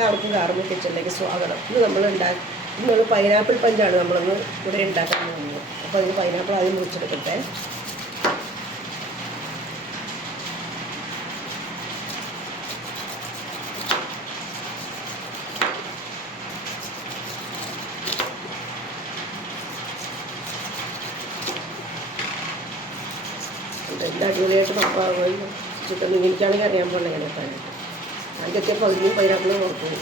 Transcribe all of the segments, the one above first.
എല്ലാവർക്കും ഗാർമി കിച്ചണിലേക്ക് സ്വാഗതം. ഇന്ന് നമ്മൾ ഉണ്ടാക്കി ഇന്ന് പൈനാപ്പിൾ പഞ്ചാണ് നമ്മളൊന്ന് ഇവിടെ ഉണ്ടാക്കാൻ പോകുന്നത്. അപ്പോൾ അതിന് പൈനാപ്പിൾ ആദ്യം മുറിച്ചെടുക്കട്ടെ. എല്ലാം അടിപൊളിയായിട്ട് പപ്പാകുമല്ലോ ചിക്കൻ എനിക്കാണെങ്കിൽ അറിയാൻ പാടില്ല ഞാൻ വെക്കാനായിട്ട് അതിന്റെയൊക്കെ പകുതിയും പൈനാപ്പിളും നോക്കും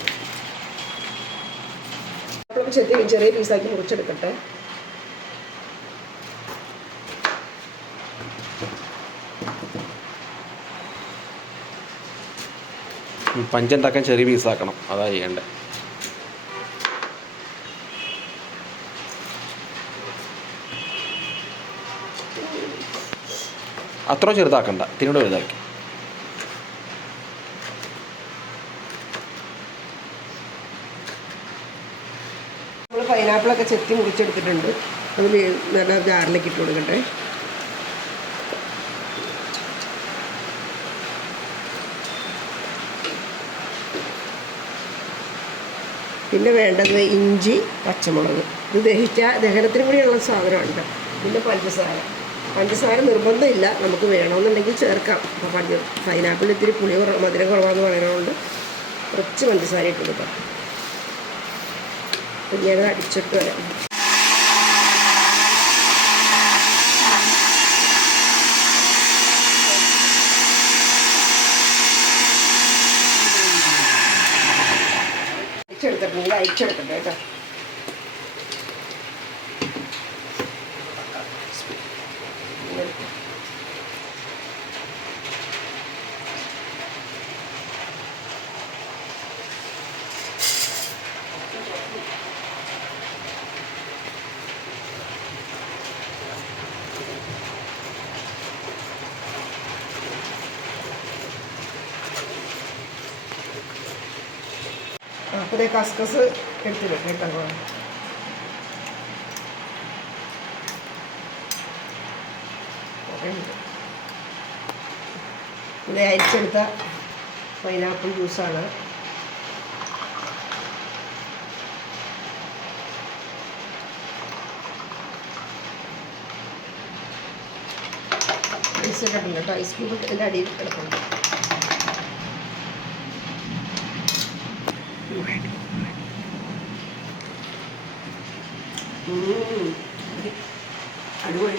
പൈനാപ്പിളും ചെറിയ ചെറിയ പീസാക്കി മുറിച്ചെടുക്കട്ടെ. പഞ്ചുണ്ടാക്കാൻ ചെറിയ പീസാക്കണം അതാ ചെയ്യേണ്ടത് അത്ര ചെറുതാക്കണ്ട. തിന്നോട് വലുതാക്കി. നമ്മൾ പൈനാപ്പിളൊക്കെ ചെത്തി മുറിച്ചെടുത്തിട്ടുണ്ട്. അതിൽ നല്ല ജാറിലേക്ക് ഇട്ട് കൊടുക്കട്ടെ. പിന്നെ വേണ്ടത് ഇഞ്ചി പച്ചമുളക്. ഇത് ദഹിച്ച ദഹനത്തിന് കൂടിയുള്ള സാധനമുണ്ട് പിന്നെ പഞ്ചസാര. പഞ്ചസാര നിർബന്ധമില്ല. നമുക്ക് വേണമെന്നുണ്ടെങ്കിൽ ചേർക്കാം. അപ്പോൾ പഞ്ച പൈനാപ്പിൾ ഇത്തിരി പുളി കുറവ് മധുരം കുറവാന്ന് പറയുന്നതുകൊണ്ട് കുറച്ച് പഞ്ചസാര ഇട്ട് കൊടുക്കാം. ഞാൻ അടിച്ചിട്ട് വരാം. അയച്ചെടുത്തിട്ടുണ്ട് അയച്ചെടുക്കട്ടെ കേട്ടോ. അപ്പോൾ കസ്കസ് എടുത്തില്ല? കേട്ടോ ഇത് അരിച്ചെടുത്ത പൈനാപ്പിൾ ജ്യൂസാണ്. ഐസ് ഇട്ടിട്ടുണ്ട് കേട്ടോ. ഐസ് ക്യൂബ് ഇതിന്റെ അടിയിൽ อืมอร่อย